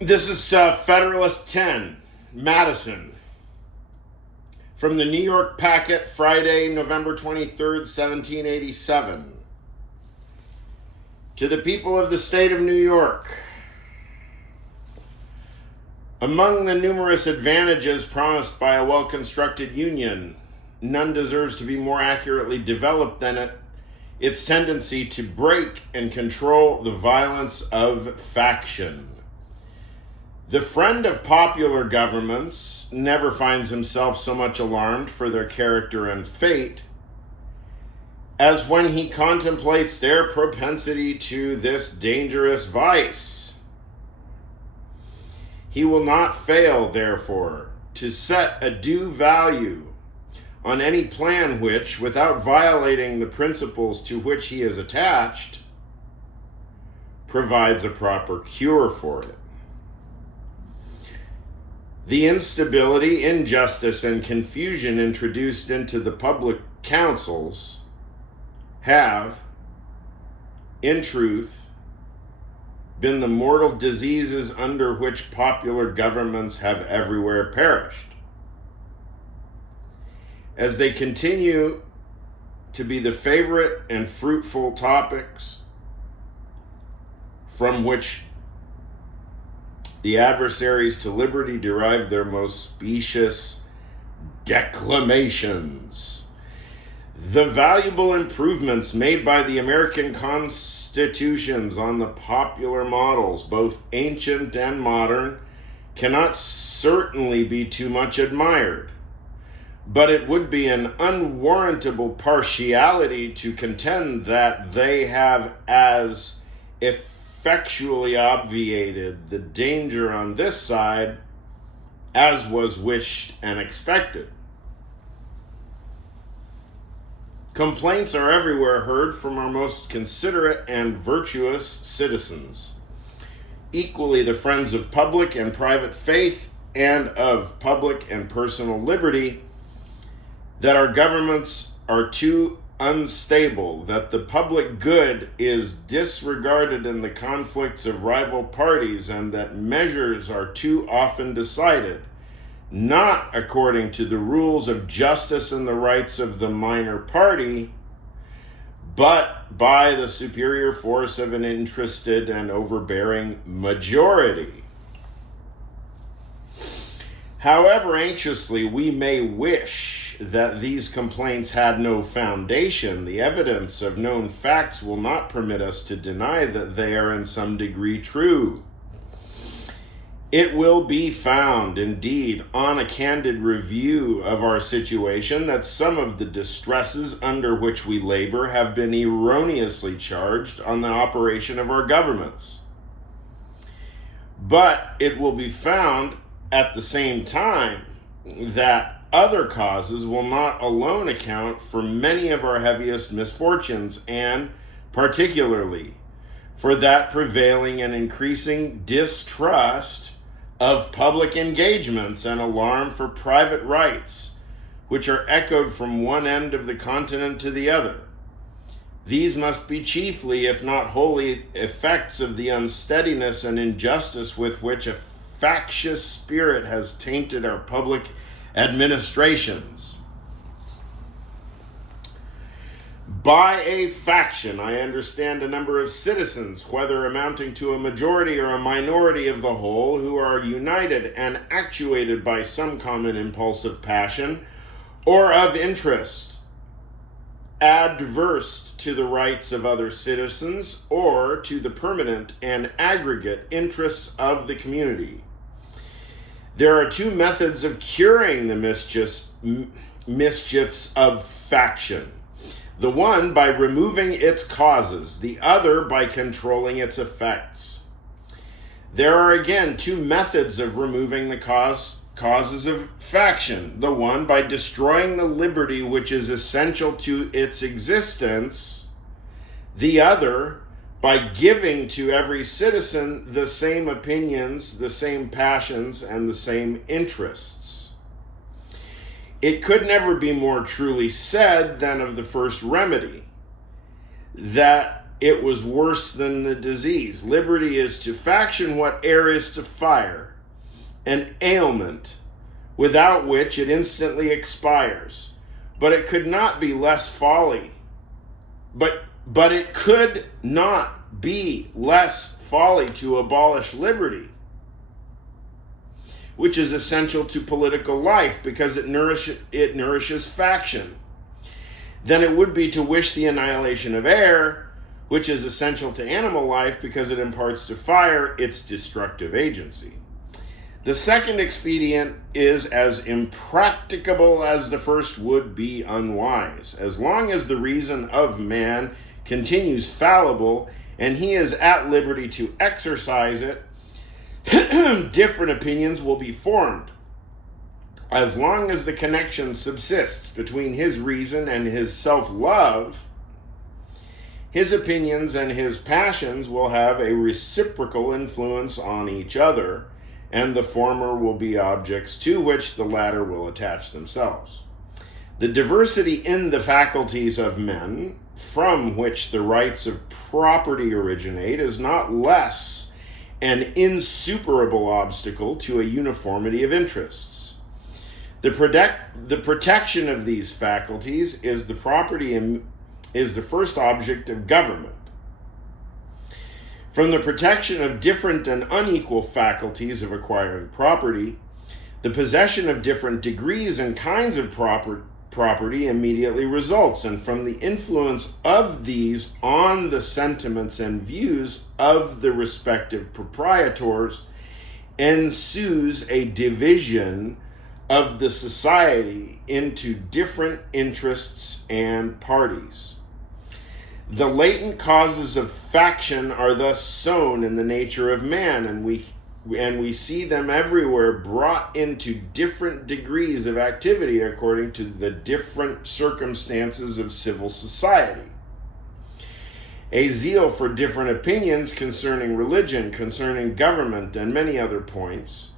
This is Federalist 10, Madison, from the New York Packet, Friday, November 23rd, 1787. To the people of the state of New York, among the numerous advantages promised by a well-constructed union, none deserves to be more accurately developed than its tendency to break and control the violence of faction. The friend of popular governments never finds himself so much alarmed for their character and fate as when he contemplates their propensity to this dangerous vice. He will not fail, therefore, to set a due value on any plan which, without violating the principles to which he is attached, provides a proper cure for it. The instability, injustice, and confusion introduced into the public councils have, in truth, been the mortal diseases under which popular governments have everywhere perished. As they continue to be the favorite and fruitful topics from which the adversaries to liberty derive their most specious declamations, the valuable improvements made by the American constitutions on the popular models, both ancient and modern, cannot certainly be too much admired. But it would be an unwarrantable partiality to contend that they have as effectually obviated the danger on this side as was wished and expected. Complaints are everywhere heard from our most considerate and virtuous citizens, equally the friends of public and private faith and of public and personal liberty, that our governments are too unstable, that the public good is disregarded in the conflicts of rival parties, and that measures are too often decided not according to the rules of justice and the rights of the minor party, but by the superior force of an interested and overbearing majority. However anxiously we may wish that these complaints had no foundation, the evidence of known facts will not permit us to deny that they are in some degree true. It will be found, indeed, on a candid review of our situation, that some of the distresses under which we labor have been erroneously charged on the operation of our governments. But it will be found at the same time that other causes will not alone account for many of our heaviest misfortunes, and particularly for that prevailing and increasing distrust of public engagements and alarm for private rights, which are echoed from one end of the continent to the other. These must be chiefly, if not wholly, effects of the unsteadiness and injustice with which a factious spirit has tainted our public administrations. By a faction, I understand a number of citizens, whether amounting to a majority or a minority of the whole, who are united and actuated by some common impulse of passion or of interest, adverse to the rights of other citizens or to the permanent and aggregate interests of the community. There are two methods of curing the mischiefs of faction. The one by removing its causes, the other by controlling its effects. There are again two methods of removing the causes of faction. The one by destroying the liberty which is essential to its existence. The other by giving to every citizen the same opinions, the same passions, and the same interests. It could never be more truly said than of the first remedy, that it was worse than the disease. Liberty is to faction what air is to fire, an ailment without which it instantly expires. But it could not be less folly. But it could not be less folly to abolish liberty, which is essential to political life because it nourishes faction, than it would be to wish the annihilation of air, which is essential to animal life because it imparts to fire its destructive agency. The second expedient is as impracticable as the first would be unwise. As long as the reason of man continues fallible and he is at liberty to exercise it, different opinions will be formed. As long as the connection subsists between his reason and his self-love, his opinions and his passions will have a reciprocal influence on each other, and the former will be objects to which the latter will attach themselves. The diversity in the faculties of men, from which the rights of property originate, is not less an insuperable obstacle to a uniformity of interests. The protection of these faculties is the first object of government. From the protection of different and unequal faculties of acquiring property, the possession of different degrees and kinds of property immediately results, and from the influence of these on the sentiments and views of the respective proprietors ensues a division of the society into different interests and parties. The latent causes of faction are thus sown in the nature of man, and we see them everywhere brought into different degrees of activity according to the different circumstances of civil society. A zeal for different opinions concerning religion, concerning government, and many other points,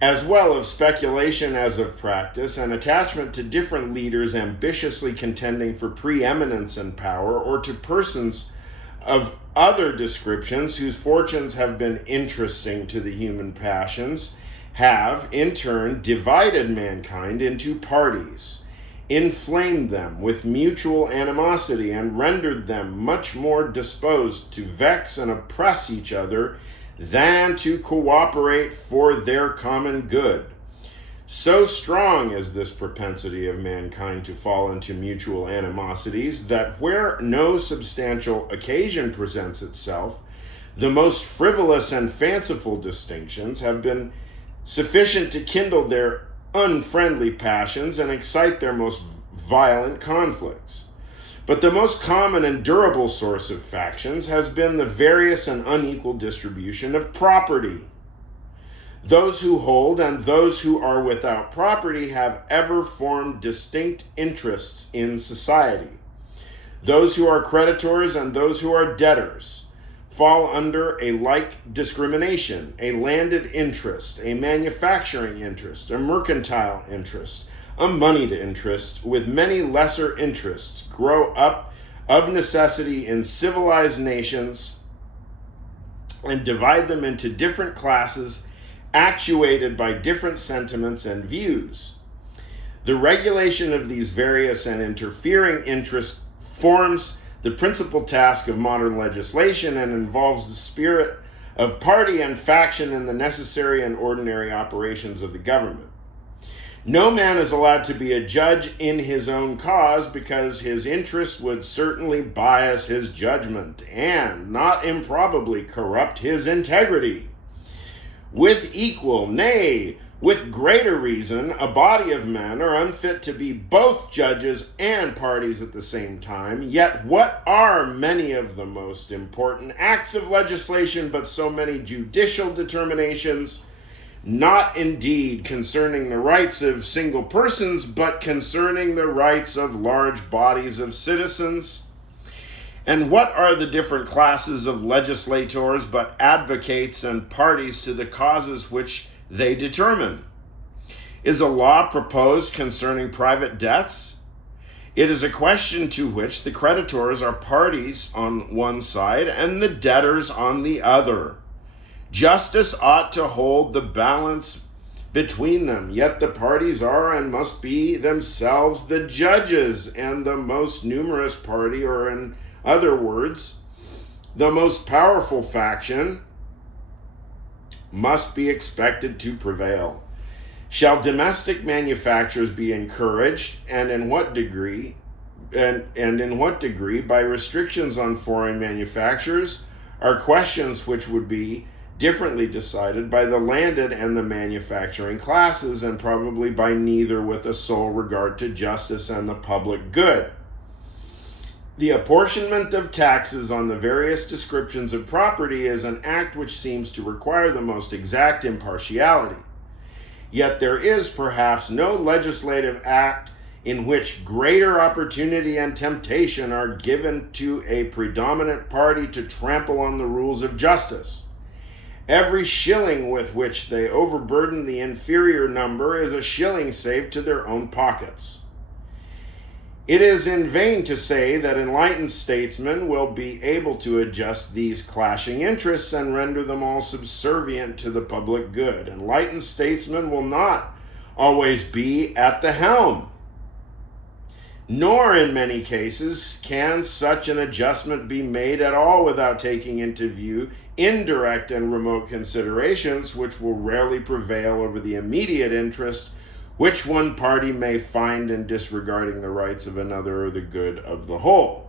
as well of speculation as of practice, and attachment to different leaders ambitiously contending for preeminence and power, or to persons of other descriptions whose fortunes have been interesting to the human passions, have, in turn, divided mankind into parties, inflamed them with mutual animosity, and rendered them much more disposed to vex and oppress each other than to cooperate for their common good. So strong is this propensity of mankind to fall into mutual animosities that where no substantial occasion presents itself, the most frivolous and fanciful distinctions have been sufficient to kindle their unfriendly passions and excite their most violent conflicts. But the most common and durable source of factions has been the various and unequal distribution of property. Those who hold and those who are without property have ever formed distinct interests in society. Those who are creditors and those who are debtors fall under a like discrimination, a landed interest, a manufacturing interest, a mercantile interest, a moneyed interest, with many lesser interests, grow up of necessity in civilized nations and divide them into different classes actuated by different sentiments and views. The regulation of these various and interfering interests forms the principal task of modern legislation and involves the spirit of party and faction in the necessary and ordinary operations of the government. No man is allowed to be a judge in his own cause because his interests would certainly bias his judgment and, not improbably, corrupt his integrity. With equal, nay, with greater reason, a body of men are unfit to be both judges and parties at the same time. Yet what are many of the most important acts of legislation but so many judicial determinations, not indeed concerning the rights of single persons, but concerning the rights of large bodies of citizens? And what are the different classes of legislators but advocates and parties to the causes which they determine? Is a law proposed concerning private debts? It is a question to which the creditors are parties on one side and the debtors on the other. Justice ought to hold the balance between them, yet the parties are and must be themselves the judges, and the most numerous party, or in other words, the most powerful faction, must be expected to prevail. Shall domestic manufactures be encouraged, and in what degree, by restrictions on foreign manufacturers, are questions which would be differently decided by the landed and the manufacturing classes, and probably by neither, with a sole regard to justice and the public good. The apportionment of taxes on the various descriptions of property is an act which seems to require the most exact impartiality. Yet there is perhaps no legislative act in which greater opportunity and temptation are given to a predominant party to trample on the rules of justice. Every shilling with which they overburden the inferior number is a shilling saved to their own pockets. It is in vain to say that enlightened statesmen will be able to adjust these clashing interests and render them all subservient to the public good. Enlightened statesmen will not always be at the helm, nor in many cases can such an adjustment be made at all without taking into view indirect and remote considerations which will rarely prevail over the immediate interest which one party may find in disregarding the rights of another or the good of the whole.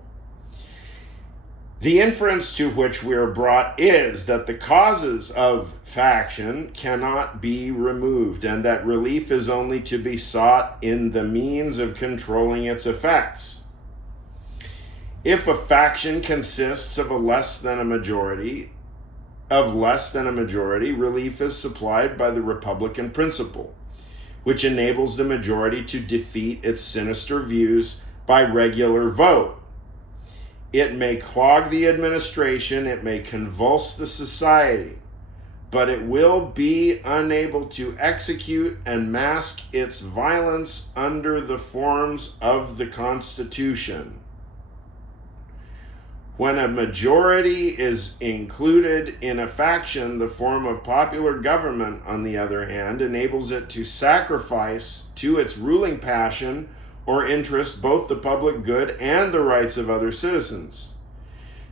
The inference to which we are brought is that the causes of faction cannot be removed, and that relief is only to be sought in the means of controlling its effects. If a faction consists of less than a majority, relief is supplied by the Republican principle, which enables the majority to defeat its sinister views by regular vote. It may clog the administration, it may convulse the society, but it will be unable to execute and mask its violence under the forms of the Constitution. When a majority is included in a faction, the form of popular government, on the other hand, enables it to sacrifice to its ruling passion or interest both the public good and the rights of other citizens.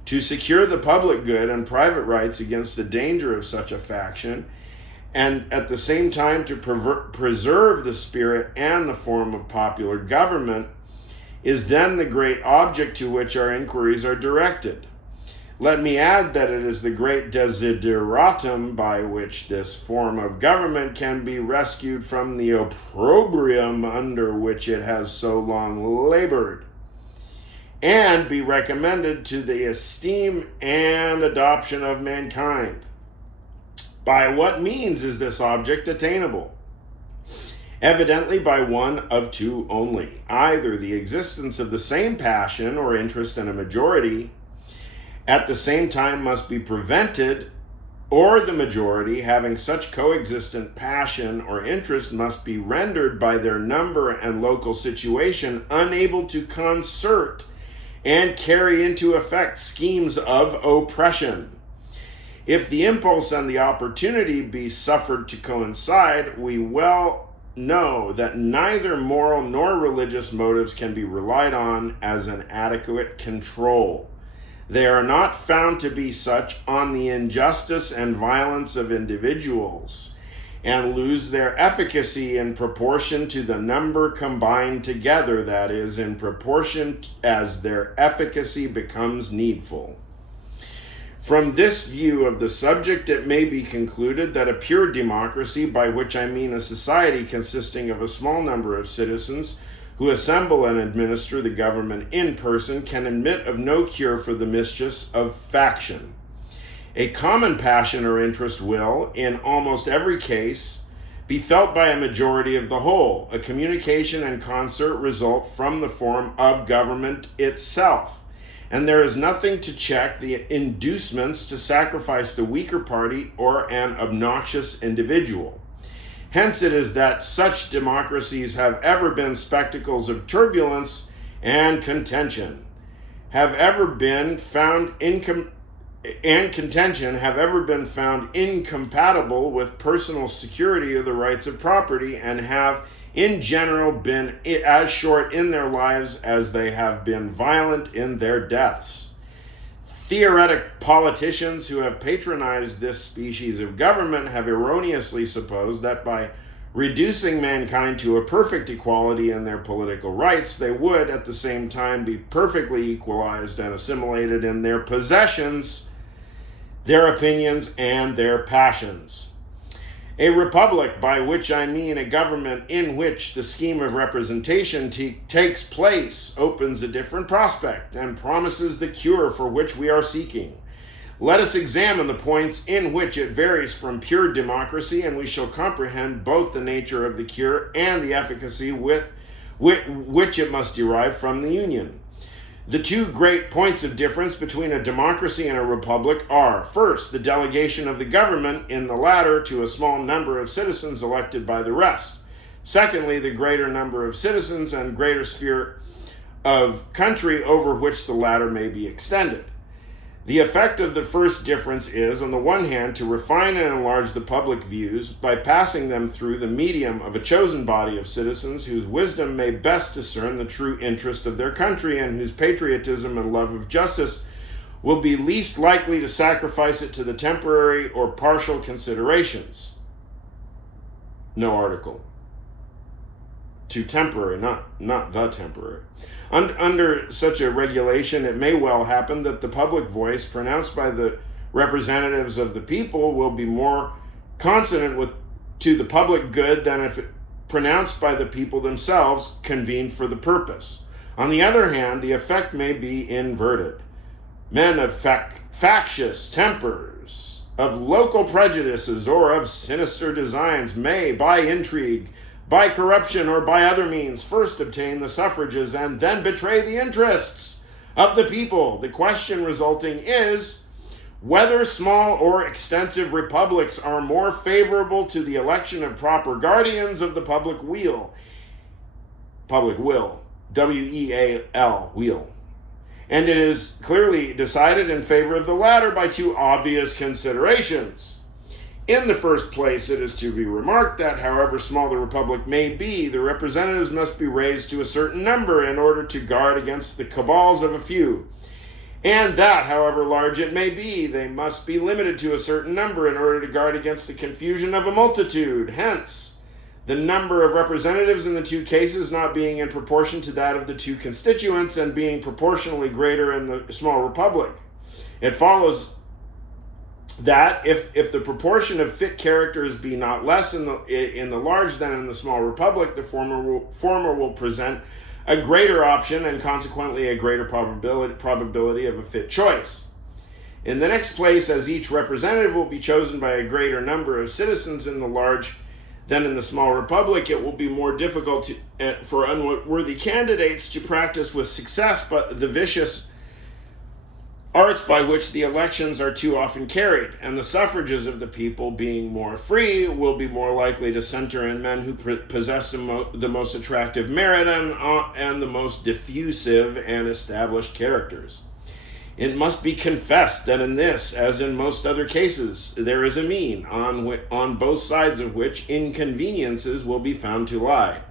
To secure the public good and private rights against the danger of such a faction, and at the same time to preserve the spirit and the form of popular government, is then the great object to which our inquiries are directed. Let me add that it is the great desideratum by which this form of government can be rescued from the opprobrium under which it has so long labored, and be recommended to the esteem and adoption of mankind. By what means is this object attainable? Evidently by one of two only. Either the existence of the same passion or interest in a majority at the same time must be prevented, or the majority, having such coexistent passion or interest, must be rendered by their number and local situation unable to concert and carry into effect schemes of oppression. If the impulse and the opportunity be suffered to coincide, we well know that neither moral nor religious motives can be relied on as an adequate control. They are not found to be such on the injustice and violence of individuals, and lose their efficacy in proportion to the number combined together, that is, in proportion as their efficacy becomes needful. From this view of the subject, it may be concluded that a pure democracy, by which I mean a society consisting of a small number of citizens who assemble and administer the government in person, can admit of no cure for the mischiefs of faction. A common passion or interest will, in almost every case, be felt by a majority of the whole. A communication and concert result from the form of government itself, and there is nothing to check the inducements to sacrifice the weaker party or an obnoxious individual. Hence it is that such democracies have ever been spectacles of turbulence and contention have ever been found incompatible with personal security or the rights of property, and have in general been as short in their lives as they have been violent in their deaths. Theoretic politicians who have patronized this species of government have erroneously supposed that by reducing mankind to a perfect equality in their political rights, they would at the same time be perfectly equalized and assimilated in their possessions, their opinions, and their passions. A republic, by which I mean a government in which the scheme of representation takes place, opens a different prospect and promises the cure for which we are seeking. Let us examine the points in which it varies from pure democracy, and we shall comprehend both the nature of the cure and the efficacy which it must derive from the union. The two great points of difference between a democracy and a republic are, first, the delegation of the government in the latter to a small number of citizens elected by the rest. Secondly, the greater number of citizens and greater sphere of country over which the latter may be extended. The effect of the first difference is, on the one hand, to refine and enlarge the public views by passing them through the medium of a chosen body of citizens whose wisdom may best discern the true interest of their country and whose patriotism and love of justice will be least likely to sacrifice it to the temporary or partial considerations. No article. To temporary, not the temporary. Under such a regulation, it may well happen that the public voice pronounced by the representatives of the people will be more consonant to the public good than if it pronounced by the people themselves convened for the purpose. On the other hand, the effect may be inverted. Men of factious tempers, of local prejudices, or of sinister designs may, by intrigue, by corruption, or by other means, first obtain the suffrages and then betray the interests of the people. The question resulting is whether small or extensive republics are more favorable to the election of proper guardians of the public will, W-E-A-L, will. And it is clearly decided in favor of the latter by two obvious considerations. In the first place, it is to be remarked that however small the republic may be, the representatives must be raised to a certain number in order to guard against the cabals of a few, and that however large it may be, they must be limited to a certain number in order to guard against the confusion of a multitude. Hence, the number of representatives in the two cases not being in proportion to that of the two constituents and being proportionally greater in the small republic. It follows that if the proportion of fit characters be not less in the large than in the small republic, the former will present a greater option and consequently a greater probability of a fit choice. In the next place, as each representative will be chosen by a greater number of citizens in the large than in the small republic, it will be more difficult for unworthy candidates to practice with success but the vicious arts by which the elections are too often carried, and the suffrages of the people, being more free, will be more likely to center in men who possess the most attractive merit and the most diffusive and established characters. It must be confessed that in this, as in most other cases, there is a mean on both sides of which inconveniences will be found to lie.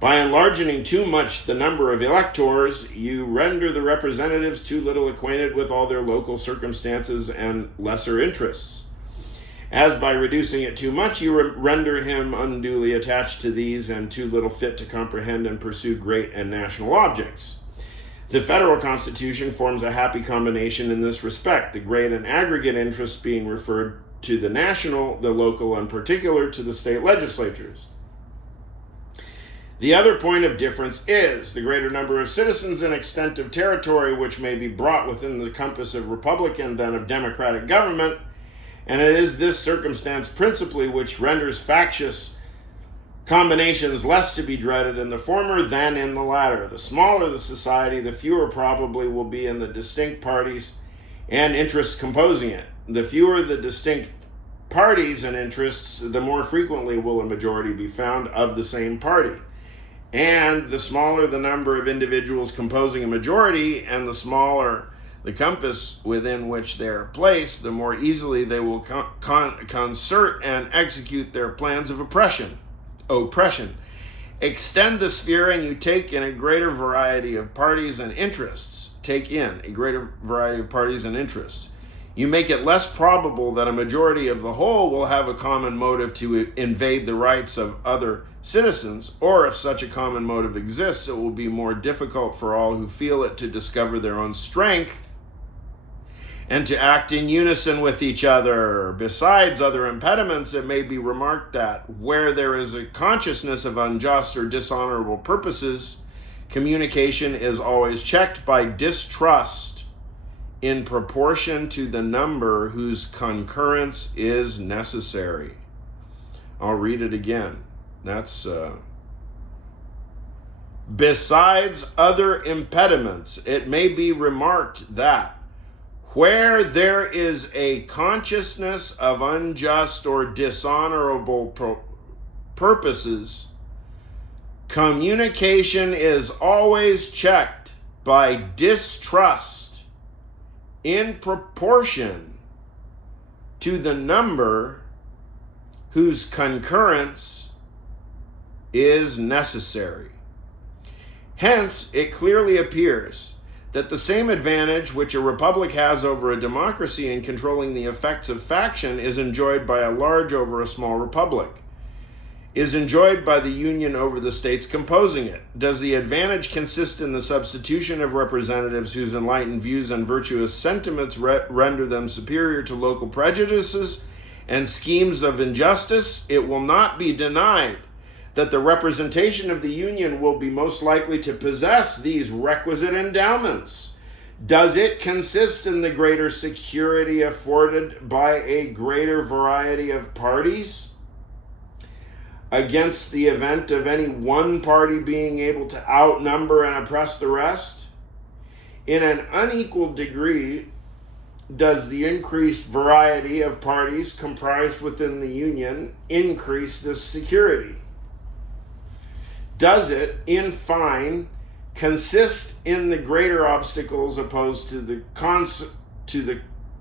By enlarging too much the number of electors, you render the representatives too little acquainted with all their local circumstances and lesser interests. As by reducing it too much, you render him unduly attached to these and too little fit to comprehend and pursue great and national objects. The federal constitution forms a happy combination in this respect, the great and aggregate interests being referred to the national, the local, and particular to the state legislatures. The other point of difference is the greater number of citizens and extent of territory which may be brought within the compass of republican than of democratic government, and it is this circumstance principally which renders factious combinations less to be dreaded in the former than in the latter. The smaller the society, the fewer probably will be in the distinct parties and interests composing it. The fewer the distinct parties and interests, the more frequently will a majority be found of the same party. And the smaller the number of individuals composing a majority and the smaller the compass within which they are placed, the more easily they will concert and execute their plans of oppression. Extend the sphere and you take in a greater variety of parties and interests. You make it less probable that a majority of the whole will have a common motive to invade the rights of other citizens, or if such a common motive exists, it will be more difficult for all who feel it to discover their own strength and to act in unison with each other. Besides other impediments, it may be remarked that where there is a consciousness of unjust or dishonorable purposes, communication is always checked by distrust in proportion to the number whose concurrence is necessary. I'll read it again. That's besides other impediments, it may be remarked that where there is a consciousness of unjust or dishonorable purposes, communication is always checked by distrust in proportion to the number whose concurrence is necessary. Hence, it clearly appears that the same advantage which a republic has over a democracy in controlling the effects of faction is enjoyed by a large over a small republic, is enjoyed by the union over the states composing it. Does the advantage consist in the substitution of representatives whose enlightened views and virtuous sentiments render them superior to local prejudices and schemes of injustice? It will not be denied that the representation of the union will be most likely to possess these requisite endowments. Does it consist in the greater security afforded by a greater variety of parties against the event of any one party being able to outnumber and oppress the rest? In an unequal degree, does the increased variety of parties comprised within the union increase this security? Does it, in fine, consist in the greater obstacles opposed to the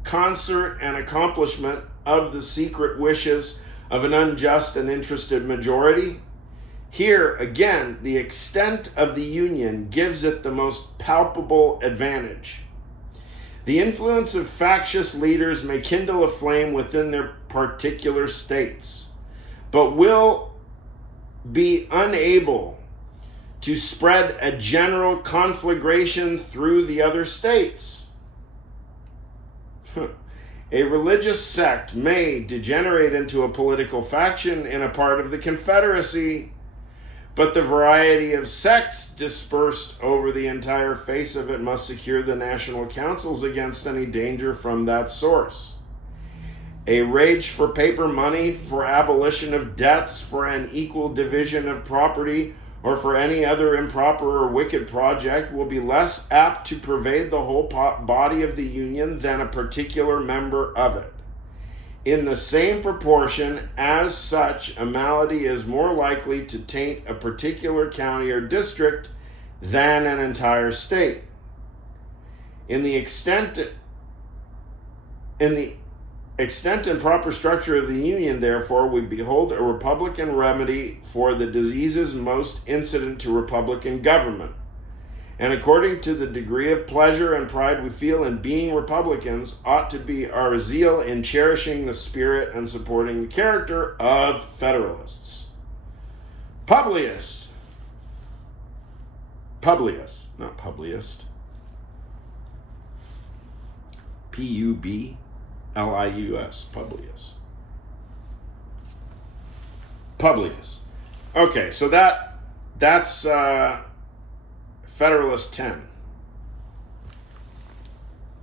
concert and accomplishment of the secret wishes of an unjust and interested majority? Here, again, the extent of the union gives it the most palpable advantage. The influence of factious leaders may kindle a flame within their particular states, but will be unable to spread a general conflagration through the other states. A religious sect may degenerate into a political faction in a part of the Confederacy, but the variety of sects dispersed over the entire face of it must secure the national councils against any danger from that source. A rage for paper money, for abolition of debts, for an equal division of property, or for any other improper or wicked project will be less apt to pervade the whole body of the union than a particular member of it. In the same proportion, as such, a malady is more likely to taint a particular county or district than an entire state. In the extent and proper structure of the union, therefore, we behold a republican remedy for the diseases most incident to republican government. And according to the degree of pleasure and pride we feel in being republicans, ought to be our zeal in cherishing the spirit and supporting the character of Federalists. Publius, not Publiist. Publius, Publius. Okay, so that's Federalist 10.